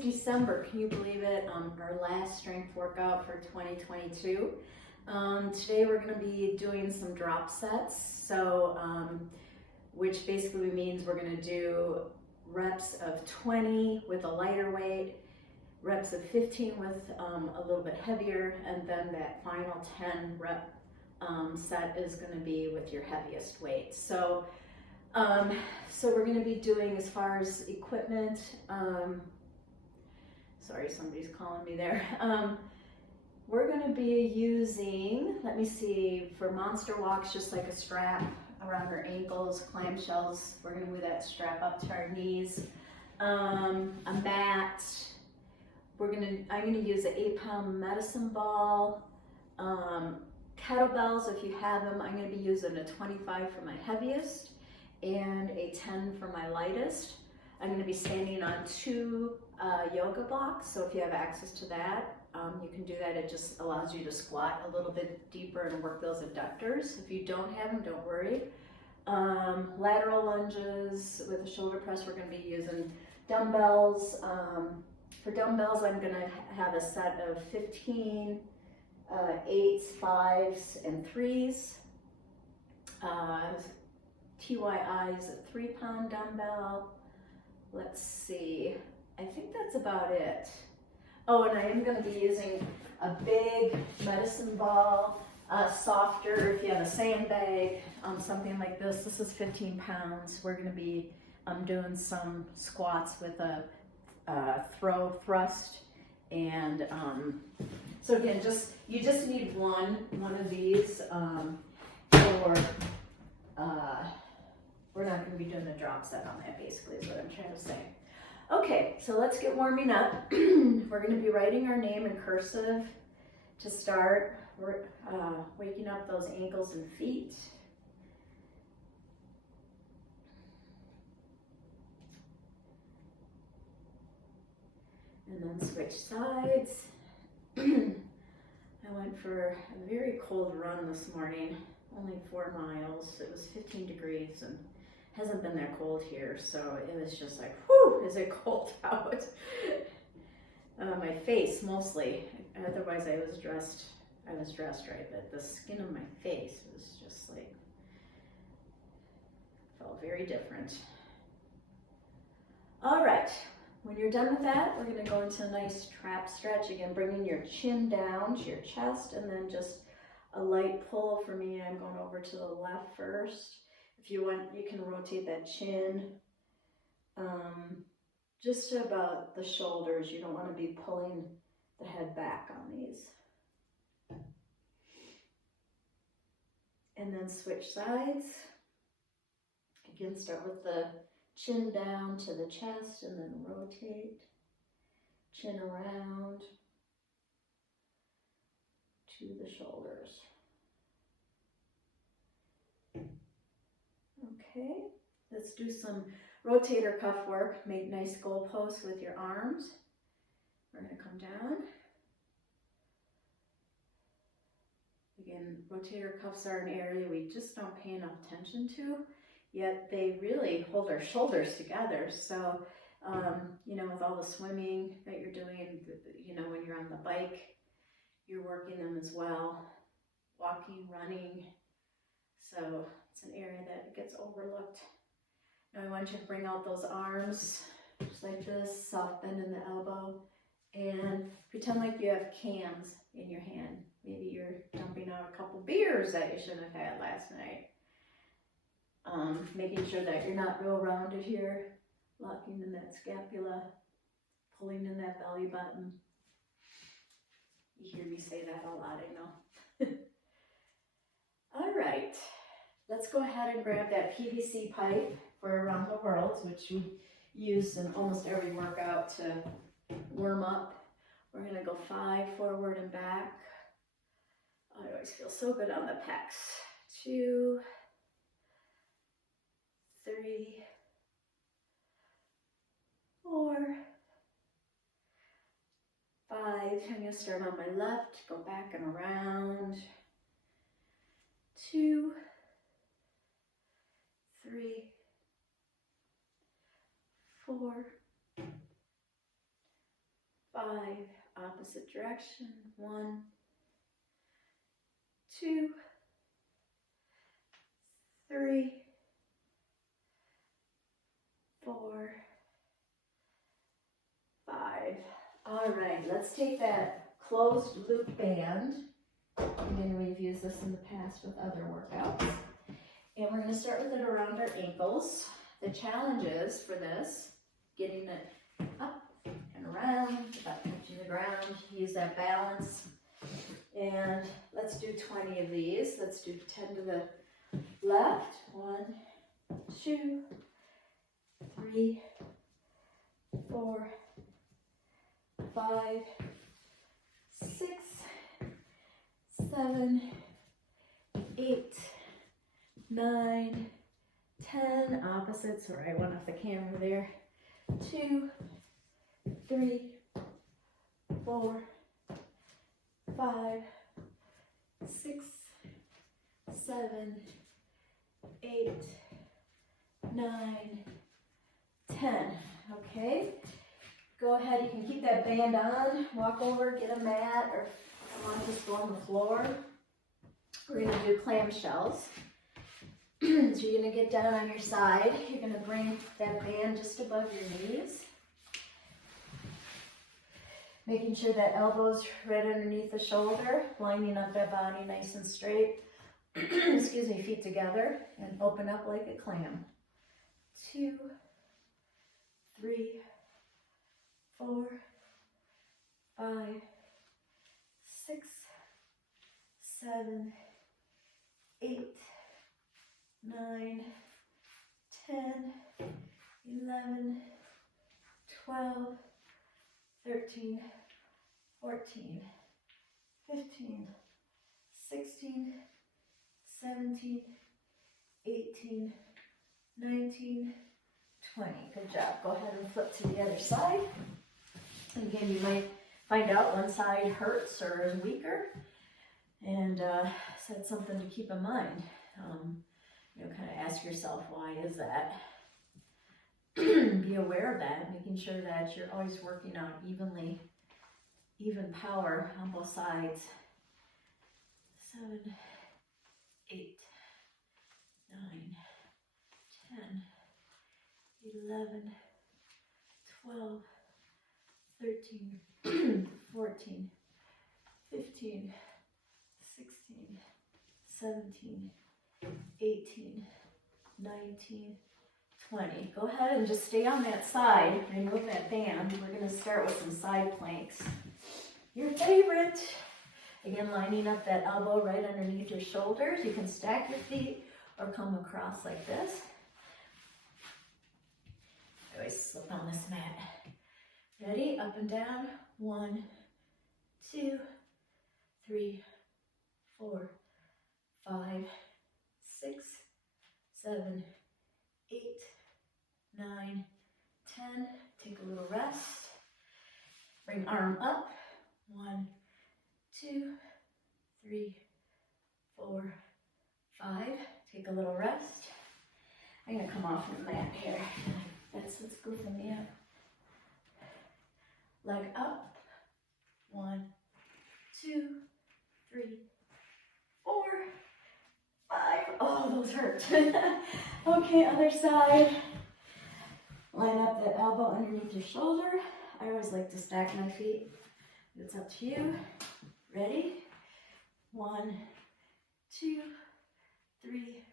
December, can you believe it? Our last strength workout for 2022. Today we're going to be doing some drop sets, so which basically means we're going to do reps of 20 with a lighter weight, reps of 15 with a little bit heavier, and then that final 10 rep set is going to be with your heaviest weight. So we're going to be doing, as far as equipment, sorry, somebody's calling me there. We're going to be using, let me see, for monster walks, just like a strap around our ankles, clamshells. We're going to move that strap up to our knees. A mat. I'm going to use an 8-pound medicine ball. Kettlebells, if you have them. I'm going to be using a 25 for my heaviest and a 10 for my lightest. I'm going to be standing on 2 yoga blocks, so if you have access to that, you can do that. It just allows you to squat a little bit deeper and work those adductors. If you don't have them, don't worry. Lateral lunges with a shoulder press. We're going to be using dumbbells. For dumbbells, I'm going to have a set of 15 8s, 5s, and 3s. TYI is a 3-pound dumbbell. Let's see, I think that's about it. Oh, and I am going to be using a big medicine ball, softer if you have a sandbag, something like this. This is 15 pounds. We're going to be doing some squats with a thrust, and so again, you just need one of these, or we're not going to be doing a drop set on that, basically, is what I'm trying to say. Okay, so let's get warming up. We're going to be writing our name in cursive to start. We're waking up those ankles and feet. And then switch sides. I went for a very cold run this morning, only 4 miles. It was 15 degrees and hasn't been that cold here, so it was just like, whew, is it cold out? My face mostly, otherwise I was dressed right, but the skin of my face was just like, felt very different. All right, when you're done with that, we're gonna go into a nice trap stretch. Again, bringing your chin down to your chest, and then just a light pull. For me, I'm going over to the left first. If you want, you can rotate that chin just to about the shoulders. You don't want to be pulling the head back on these. And then switch sides. Again, start with the chin down to the chest and then rotate. Chin around to the shoulders. Okay, let's do some rotator cuff work. Make nice goalposts with your arms. We're going to come down. Again, rotator cuffs are an area we just don't pay enough attention to, yet they really hold our shoulders together. So, you know, with all the swimming that you're doing, you know, when you're on the bike, you're working them as well. Walking, running. So it's an area that gets overlooked. Now I want you to bring out those arms, just like this, soft bend in the elbow, and pretend like you have cans in your hand. Maybe you're dumping out a couple beers that you shouldn't have had last night. Making sure that you're not real rounded here, locking in that scapula, pulling in that belly button. You hear me say that a lot, I know. All right, let's go ahead and grab that PVC pipe for Around the World, which we use in almost every workout to warm up. We're going to go 5 forward and back. I always feel so good on the pecs. 2, 3, 4, 5. I'm going to start on my left, go back and around. 2, 3, 4, 5, opposite direction, 1, 2, 3, 4, 5. All right, let's take that closed loop band. Again, we've used this in the past with other workouts. And we're going to start with it around our ankles. The challenge is for this, getting it up and around without touching the ground. Use that balance. And let's do 20 of these. Let's do 10 to the left. 1, 2, 3, 4, 5, 6, 7, 8, 9, 10. Opposite. Sorry, I went off the camera there. 2, 3, 4, 5, 6, 7, 8, 9, 10. Okay. Go ahead, you can keep that band on, walk over, get a mat, or if you want to just go on the floor. We're going to do clamshells. So you're going to get down on your side. You're going to bring that band just above your knees. Making sure that elbow's right underneath the shoulder, lining up that body nice and straight. Excuse me, feet together and open up like a clam. 2, 3, 4, 5, 6, 7, 8, 9, 10, 11, 12, 13, 14, 15, 16, 17, 18, 19, 20. Good job. Go ahead and flip to the other side. And again, you might find out one side hurts or is weaker. And so that's something to keep in mind. Kind of ask yourself, why is that? Be aware of that, making sure that you're always working on even power on both sides. 7, 8, 9, 10, 11, 12, 13, 14, 15, 16, 17, 18, 19, 20. Go ahead and just stay on that side. Remove that band. We're going to start with some side planks. Your favorite. Again, lining up that elbow right underneath your shoulders. You can stack your feet or come across like this. I always slip on this mat. Ready? Up and down. 1, 2, 3, 4, 5, 6, 7, 8, 9, 10. Take a little rest. Bring arm up. 1, 2, 3, 4, 5. Take a little rest. I'm going to come off the mat here. That's what's goofing me up. Leg up. 1, 2, 3, 4, 5. Oh, those hurt. Okay, other side. Line up that elbow underneath your shoulder. I always like to stack my feet. It's up to you. Ready? 1, 2, 3,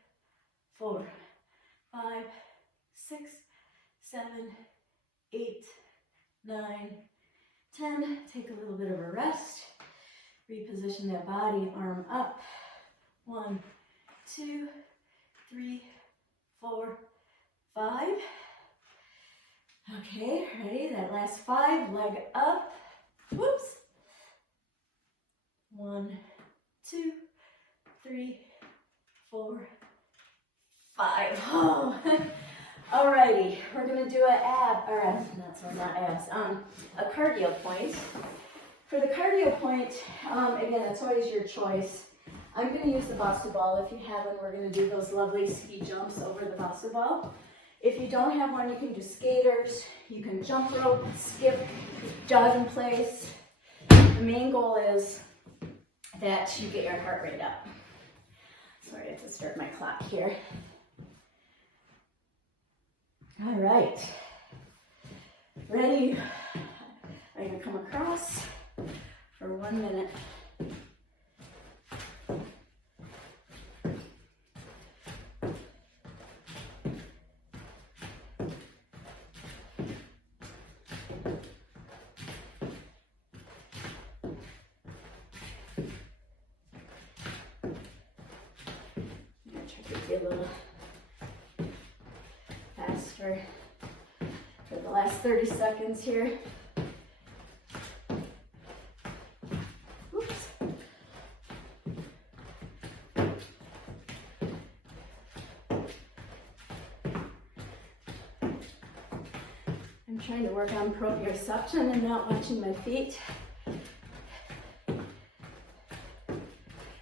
4, 5, 6, 7, 8, 9, 10. Take a little bit of a rest. Reposition that body, arm up. 1, 2, 3, 4, 5. Okay, ready? That last 5, leg up. Whoops. 1, 2, 3, 4, 5. Oh. Alrighty, we're gonna do a cardio point. For the cardio point, again, it's always your choice. I'm gonna use the Bosu ball. If you haven't, we're gonna do those lovely ski jumps over the Bosu ball. If you don't have one, you can do skaters, you can jump rope, skip, jog in place. The main goal is that you get your heart rate up. Sorry, I have to start my clock here. All right, ready? I'm gonna come across for 1 minute. A little faster for the last 30 seconds here. Oops. I'm trying to work on proprioception and not watching my feet.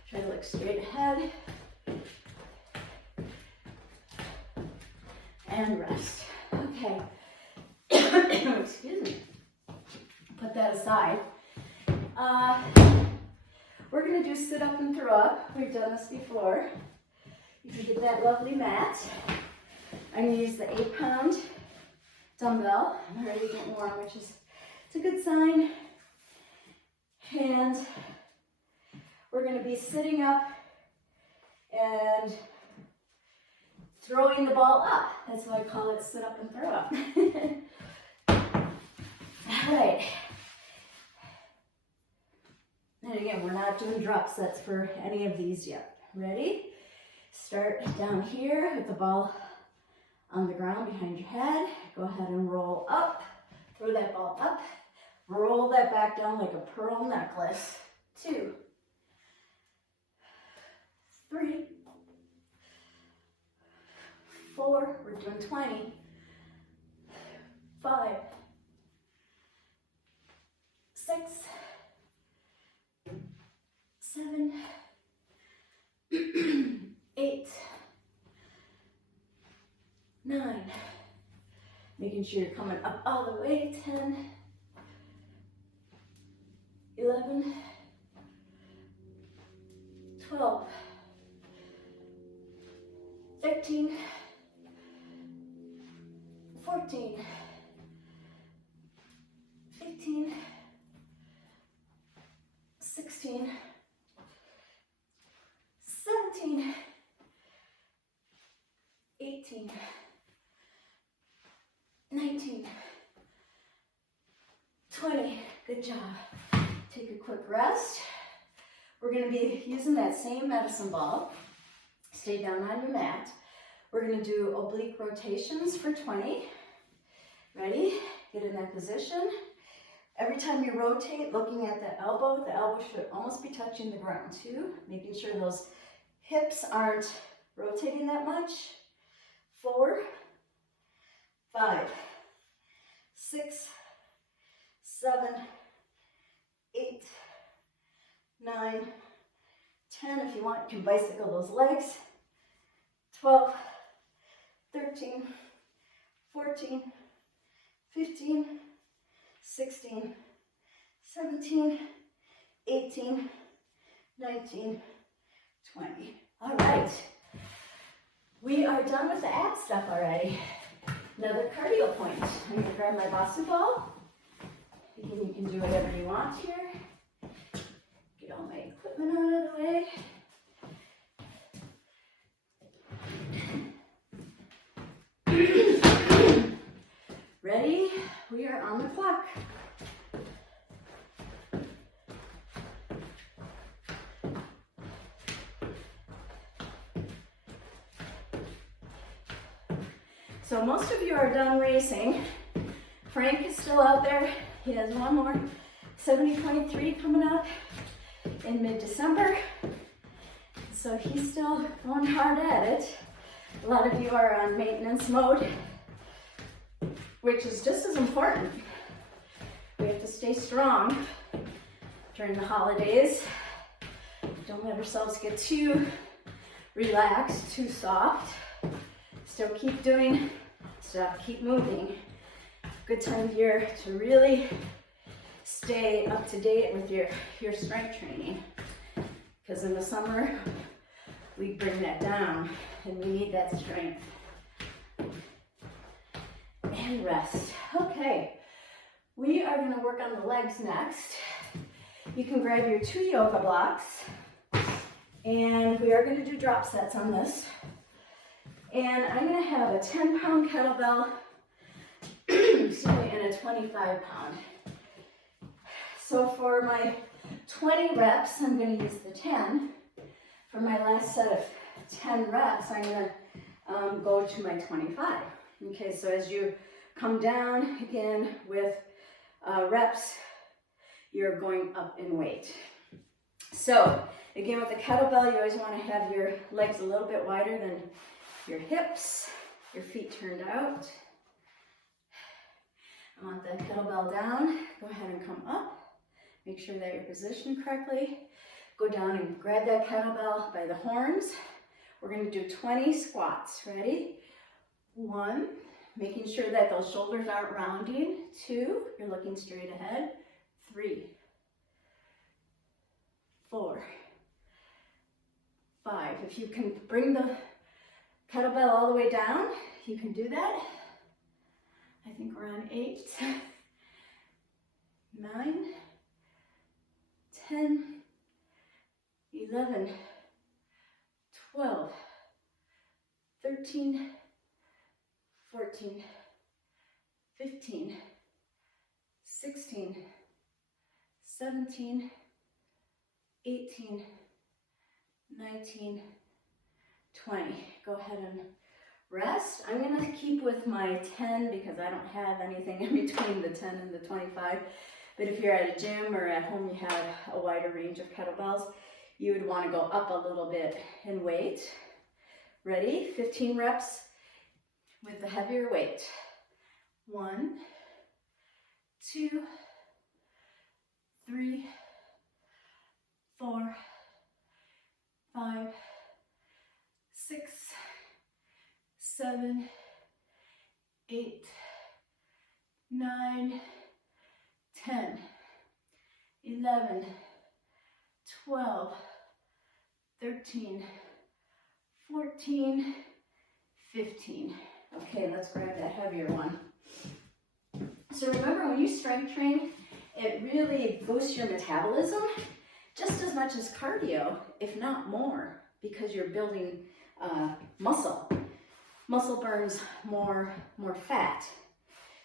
Try to look straight ahead. And rest. Okay. Excuse me. Put that aside. We're going to do sit up and throw up. We've done this before. You can get that lovely mat. I'm going to use the 8-pound dumbbell. I'm already getting warm, which is it's a good sign. And we're going to be sitting up and throwing the ball up. That's why I call it sit up and throw up. All right. And again, we're not doing drop sets for any of these yet. Ready? Start down here with the ball on the ground behind your head. Go ahead and roll up. Throw that ball up. Roll that back down like a pearl necklace. 2, 3, 4, we're doing 20, 5, 6, 7, 8, 9, making sure you're coming up all the way, 10, 11, 12, 13, 14, 15, 16, 17, 18, 19, 20. Good job. Take a quick rest. We're going to be using that same medicine ball. Stay down on your mat. We're going to do oblique rotations for 20. Ready? Get in that position. Every time you rotate, looking at the elbow should almost be touching the ground too, making sure those hips aren't rotating that much. 4, 5, 6, 7, 8, 9, 10. If you want, you can bicycle those legs. 12, 13, 14, 15, 16, 17, 18, 19, 20. All right. We are done with the ab stuff already. Another cardio point. I'm going to grab my Bosu ball. You can do whatever you want here. Get all my equipment out of the way. Ready? We are on the clock. So most of you are done racing. Frank is still out there. He has one more 70.3 coming up in mid-December. So he's still going hard at it. A lot of you are on maintenance mode, which is just as important. We have to stay strong during the holidays. Don't let ourselves get too relaxed, too soft. Still keep doing stuff. Keep moving. Good time of year to really stay up to date with your strength training. Because in the summer, we bring that down and we need that strength. And rest. Okay, we are gonna work on the legs next. You can grab your 2 yoga blocks and we are gonna do drop sets on this. And I'm gonna have a 10-pound kettlebell excuse me, and a 25-pound. So for my 20 reps, I'm going to use the 10. For my last set of 10 reps, I'm going to go to my 25. Okay, so as you come down again with reps, you're going up in weight. So again, with the kettlebell, you always want to have your legs a little bit wider than your hips, your feet turned out. I want the kettlebell down. Go ahead and come up. Make sure that you're positioned correctly. Go down and grab that kettlebell by the horns. We're going to do 20 squats. Ready? 1, making sure that those shoulders aren't rounding. 2, you're looking straight ahead. 3, 4, 5. If you can bring the kettlebell all the way down, you can do that. I think we're on 8, 9, 10, 11, 12, 13, 14, 15, 16, 17, 18, 19, 20. Go ahead and rest. I'm going to keep with my 10 because I don't have anything in between the 10 and the 25. But if you're at a gym or at home, you have a wider range of kettlebells, you would want to go up a little bit in weight. Ready? 15 reps with the heavier weight. 1, 2, 3, 4, 5, 6, 7, 8, 9, 10, 11, 12, 13, 14, 15. Okay, let's grab that heavier one. So remember, when you strength train, it really boosts your metabolism just as much as cardio, if not more, because you're building muscle. Muscle burns more fat.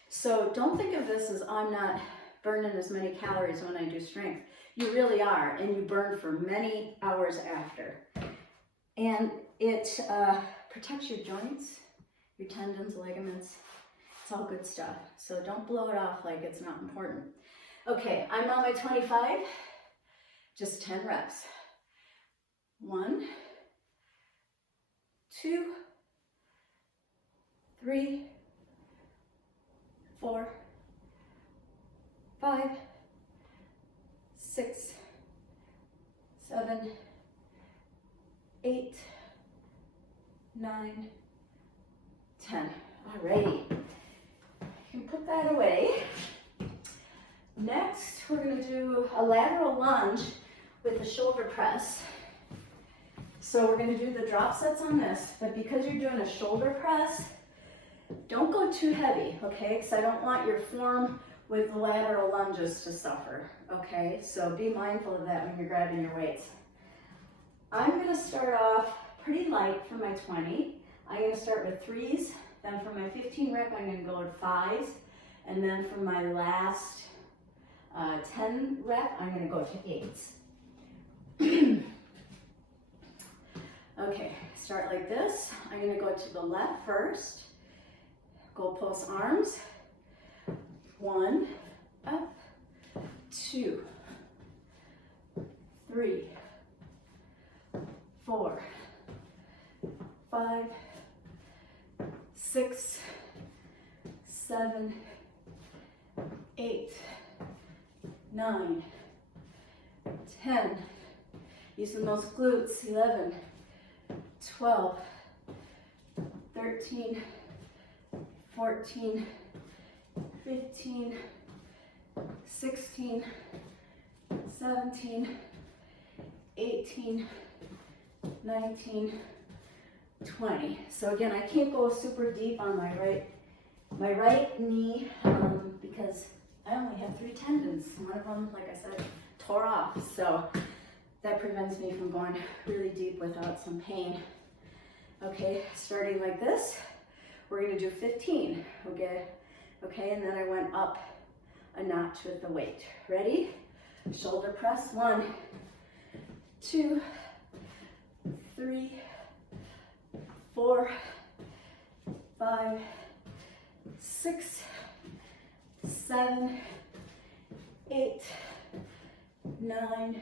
So don't think of this as I'm not burning as many calories when I do strength. You really are, and you burn for many hours after. And it protects your joints, your tendons, ligaments. It's all good stuff. So don't blow it off like it's not important. Okay, I'm on my 25, just 10 reps. 1, 2, 3, 4, 5, 6, 7, 8, 9, 10. Alrighty, you can put that away. Next, we're going to do a lateral lunge with a shoulder press. So we're going to do the drop sets on this, but because you're doing a shoulder press, don't go too heavy, okay? Because I don't want your form with the lateral lunges to suffer, okay? So be mindful of that when you're grabbing your weights. I'm going to start off pretty light for my 20. I'm going to start with 3s, then for my 15 rep, I'm going to go with 5s, and then for my last 10 rep, I'm going to go to 8s. Okay, start like this. I'm going to go to the left first. Goalpost arms. 1, up, 2, 3, 4, 5, 6, 7, 8, 9, 10. Using those glutes. 11, 12, 13, 14, 15, 16, 17, 18, 19, 20. So again, I can't go super deep on my right knee because I only have 3 tendons. One of them, like I said, tore off. So that prevents me from going really deep without some pain. Okay, starting like this, we're gonna do 15, okay, and then I went up a notch with the weight. Ready? Shoulder press, 1, 2, 3, 4, 5, 6, 7, 8, 9,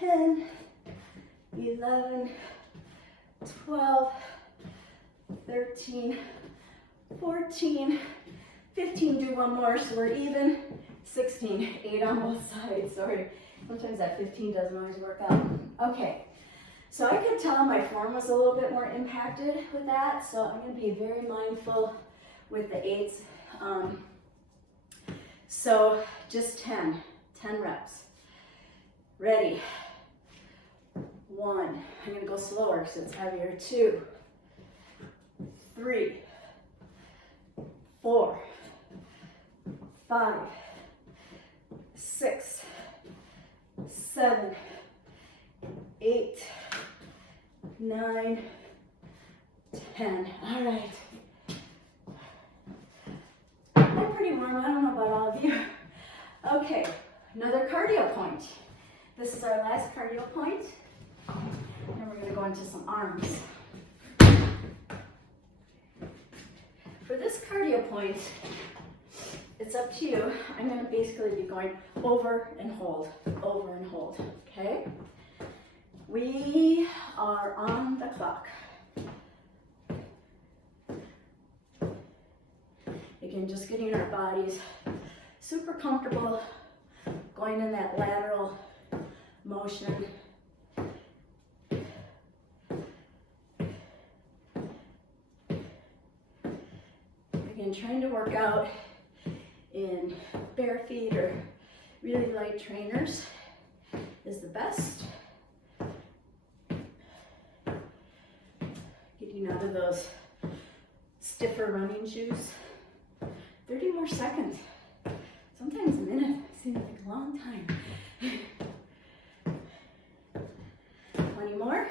10, 11, 12, 13, 14, 15, do one more so we're even, 16, 8 on both sides, sorry. Sometimes that 15 doesn't always work out. Okay, so I could tell my form was a little bit more impacted with that, so I'm going to be very mindful with the 8s. So just 10 reps. Ready? 1, I'm going to go slower because it's heavier. 2, 3, 4, 5, 6, 7, 8, 9, 10. All right. I'm pretty warm. I don't know about all of you. Okay, another cardio point. This is our last cardio point. And we're going to go into some arms. For this cardio point, it's up to you. I'm going to basically be going over and hold, okay? We are on the clock. Again, just getting our bodies super comfortable, going in that lateral motion. Again, trying to work out in bare feet or really light trainers is the best. Getting out of those stiffer running shoes. 30 more seconds. Sometimes a minute seems like a long time. 20 more.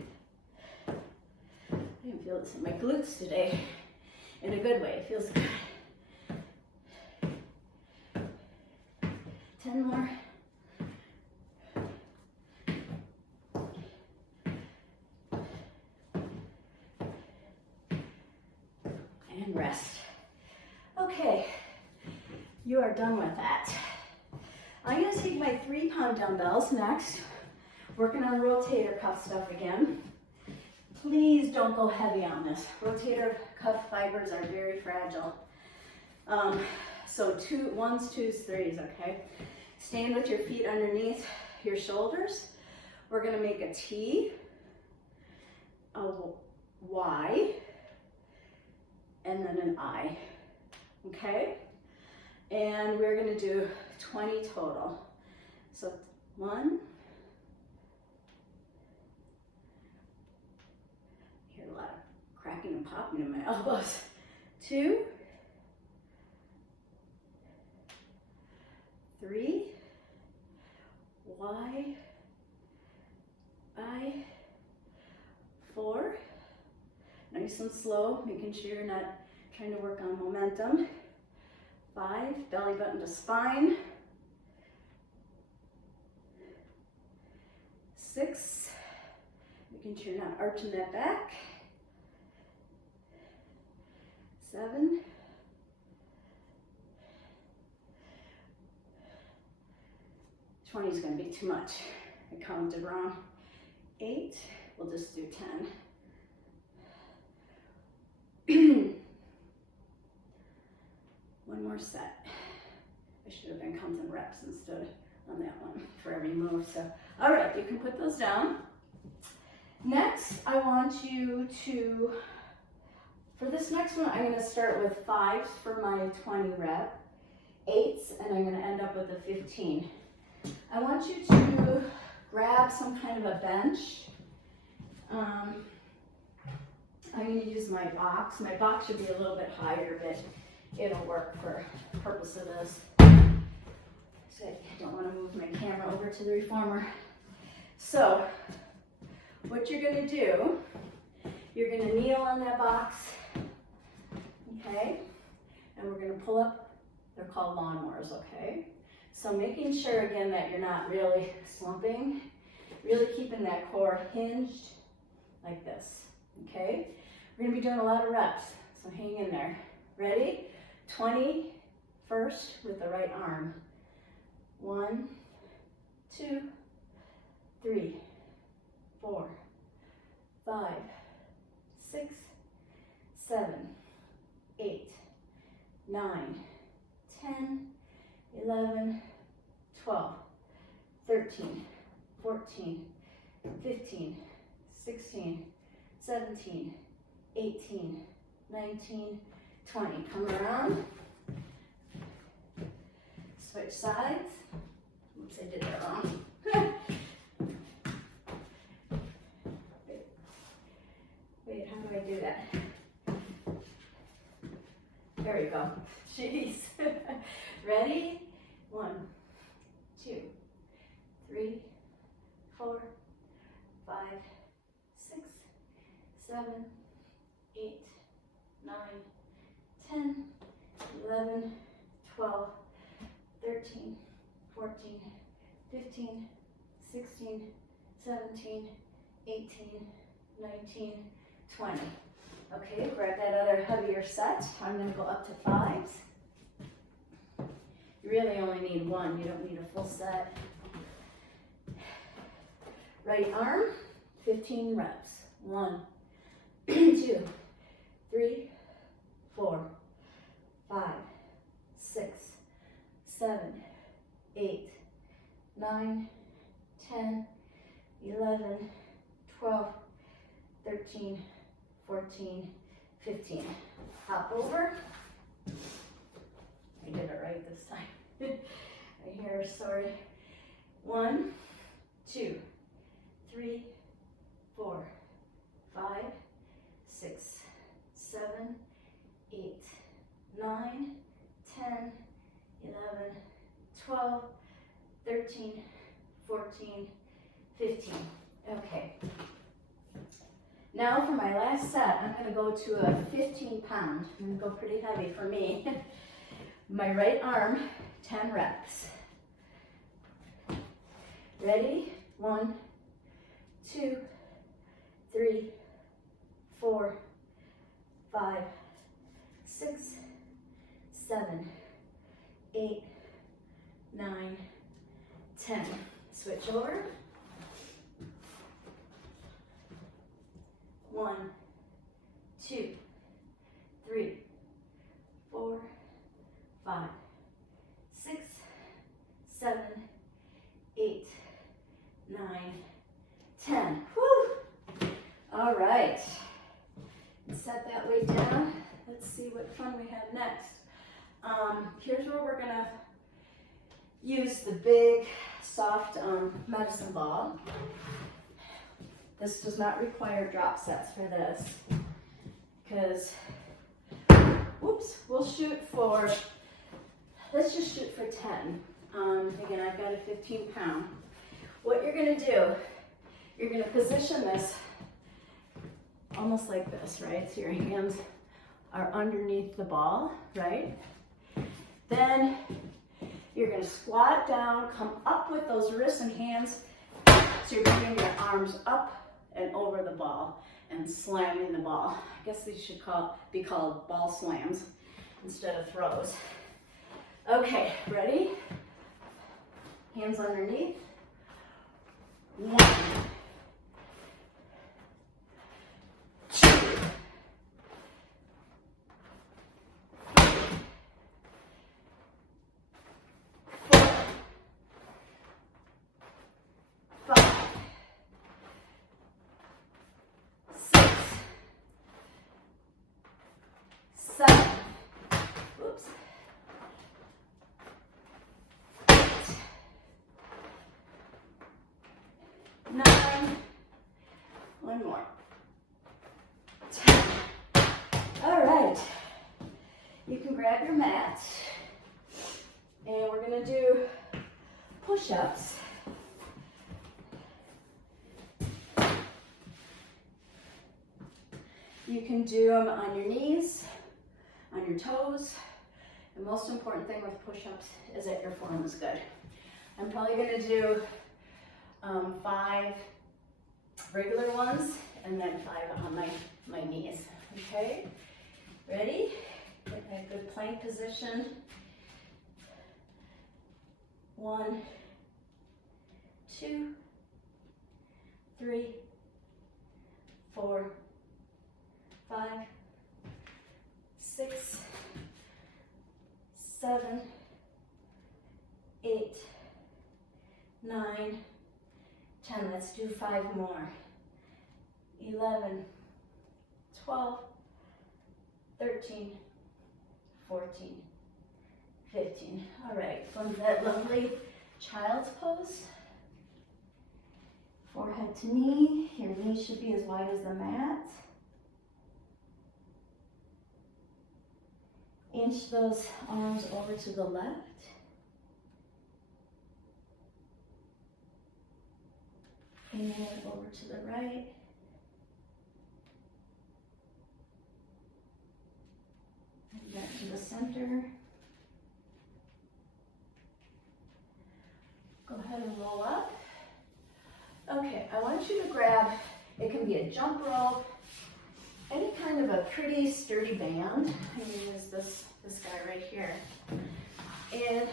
I can feel this in my glutes today. In a good way, it feels good. 10 more. And rest. Okay, you are done with that. I'm going to take my 3-pound dumbbells next, working on rotator cuff stuff again. Please don't go heavy on this. Rotator cuff fibers are very fragile. So 1s, 2s, 3s, okay? Stand with your feet underneath your shoulders. We're going to make a T, a Y, and then an I, okay? And we're going to do 20 total. So 1, I hear a lot of cracking and popping in my elbows. 2, 3, Y, I, 4, nice and slow, making sure you're not trying to work on momentum. 5, belly button to spine. 6, making sure you're not arching that back. 7, 20 is going to be too much. I counted wrong. 8, we'll just do 10. One more set. I should have been counting reps instead on that one for every move. So, all right, you can put those down. Next, I want you to For this next one, I'm going to start with 5s for my 20 rep, 8s, and I'm going to end up with a 15. I want you to grab some kind of a bench. I'm going to use my box. My box should be a little bit higher, but it'll work for the purpose of this. So I don't want to move my camera over to the reformer. So what you're going to do, you're going to kneel on that box, okay? And we're going to pull up, they're called lawnmowers, okay? So making sure again that you're not really slumping, really keeping that core hinged like this, okay? We're going to be doing a lot of reps, so hang in there. Ready? 20 first with the right arm. 1, 2, 3, 4, 5, 6, 7, 8, 9, 10, 11, 12, 13, 14, 15, 16, 17, 18, 19, 20. Come around. Switch sides. Oops, I did that wrong. Wait, how do I do that? There you go. Jeez. Ready? 1, 2, 3, 4, 5, 6, 7, 8, 9, 10, 11, 12, 13, 14, 15, 16, 17, 18, 19, 20. Okay, grab that other heavier set. I'm going to go up to 5s. You really only need 1. You don't need a full set. Right arm, 15 reps. 1, 2, 3, 4, 5, 6, 7, 8, 9, 10, 11, 12, 13, 14, 15. Hop over. I did it right this time. Right here, sorry. 1, 2, 3, 4, 5, 6, 7, 8, 9, 10, 11, 12, 13, 14, 15. Okay. Now for my last set, I'm going to go to a 15 pound. I'm going to go pretty heavy for me. My right arm, 10 reps. Ready? 1, 2, 3, 4, 5, 6, 7, 8, 9, 10. Switch over. 1, 2, 3, 4, 5, 6, 7, 8, 9, 10. Whew. All right. Set that weight down. Let's see what fun we have next. Here's where we're gonna use the big, soft medicine ball. This does not require drop sets for this, because, whoops, we'll shoot for, let's just shoot for 10. Again, I've got a 15 pound. What you're gonna do, you're gonna position this almost like this, right? So your hands are underneath the ball, right? Then you're gonna squat down, come up with those wrists and hands, so you're bringing your arms up and over the ball and slamming the ball. I guess these should be called ball slams instead of throws. Okay, ready? Hands underneath. 1, 2, 4, 5, 6, 7, oops, 8, 9, one more, 10. All right, you can grab your mat, and we're gonna do push-ups. You can do them on your knees, on your toes. The most important thing with push-ups is that your form is good. I'm probably gonna do 5 regular ones and then 5 on my knees, okay? Ready? Get in a good plank position. 1, 2, 3, 4, 5, 6, 7, 8, 9, 10. Let's do 5 more. 11, 12, 13, 14, 15. All right, from that lovely child's pose. Forehead to knee. Your knee should be as wide as the mat. Inch those arms over to the left. And then over to the right. And back to the center. Go ahead and roll up. Okay, I want you to grab, it can be a jump rope, any kind of a pretty sturdy band. I'm going to use this guy right here. And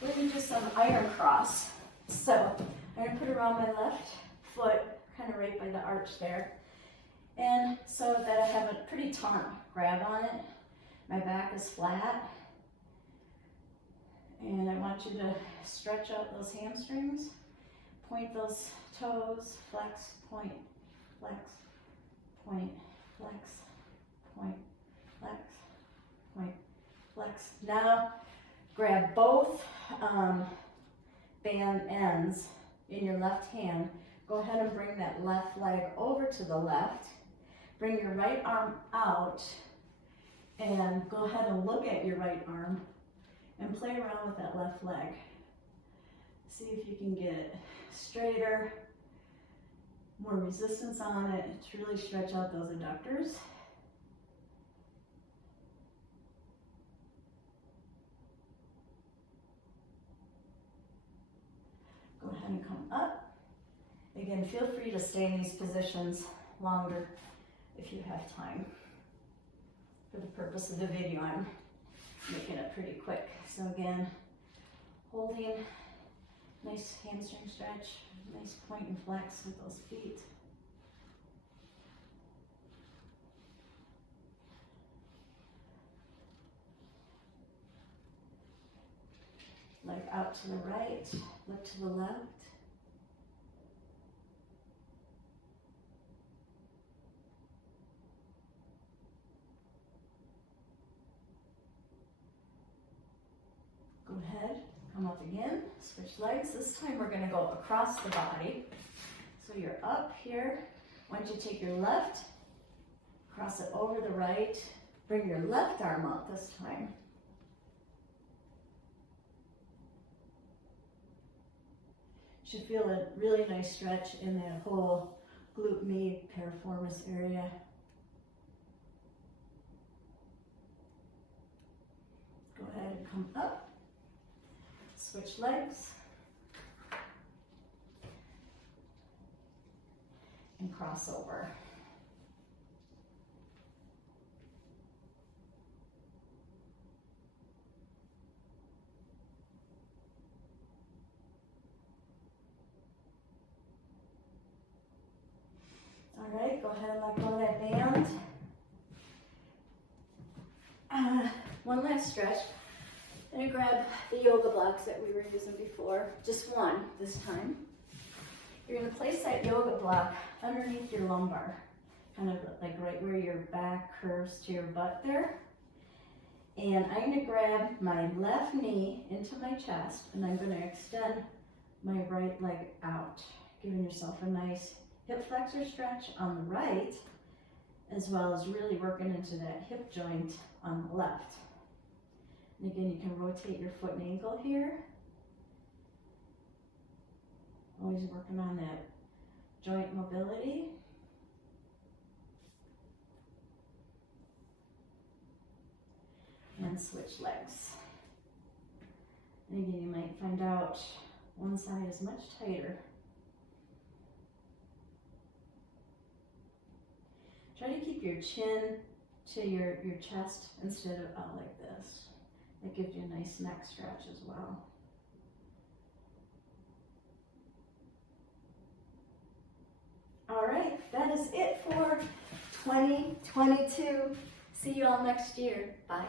we're going to do some iron cross. So I'm going to put it around my left foot, kind of right by the arch there. And so that I have a pretty taut grab on it. My back is flat. And I want you to stretch out those hamstrings. Point those toes, flex, point, flex, point, flex, point, flex, point, flex. Now grab both band ends in your left hand. Go ahead and bring that left leg over to the left. Bring your right arm out and go ahead and look at your right arm and play around with that left leg. See if you can get it straighter, more resistance on it to really stretch out those adductors. Go ahead and come up. Again, feel free to stay in these positions longer if you have time. For the purpose of the video, I'm making it pretty quick. So again, holding, nice hamstring stretch, nice point and flex with those feet. Leg out to the right, look to the left. Go ahead, come up again, switch legs. This time we're going to go across the body. So you're up here. Why don't you take your left, cross it over the right, bring your left arm out this time. Should feel a really nice stretch in that whole glute med piriformis area. Go ahead and come up. Switch legs. And cross over. All right, go ahead and let go of that band. One last stretch. I'm going to grab the yoga blocks that we were using before, just one this time. You're going to place that yoga block underneath your lumbar. kind of like right where your back curves to your butt there. And I'm gonna grab my left knee into my chest, and I'm gonna extend my right leg out, giving yourself a nice hip flexor stretch on the right, as well as really working into that hip joint on the left. And again, you can rotate your foot and ankle here. Always working on that joint mobility. And switch legs. And again, you might find out one side is much tighter. Try to keep your chin to your chest instead of out like this. That gives you a nice neck stretch as well. All right, that is it for 2022. See you all next year. Bye.